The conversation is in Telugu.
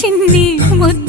చిన్ని ముద్ద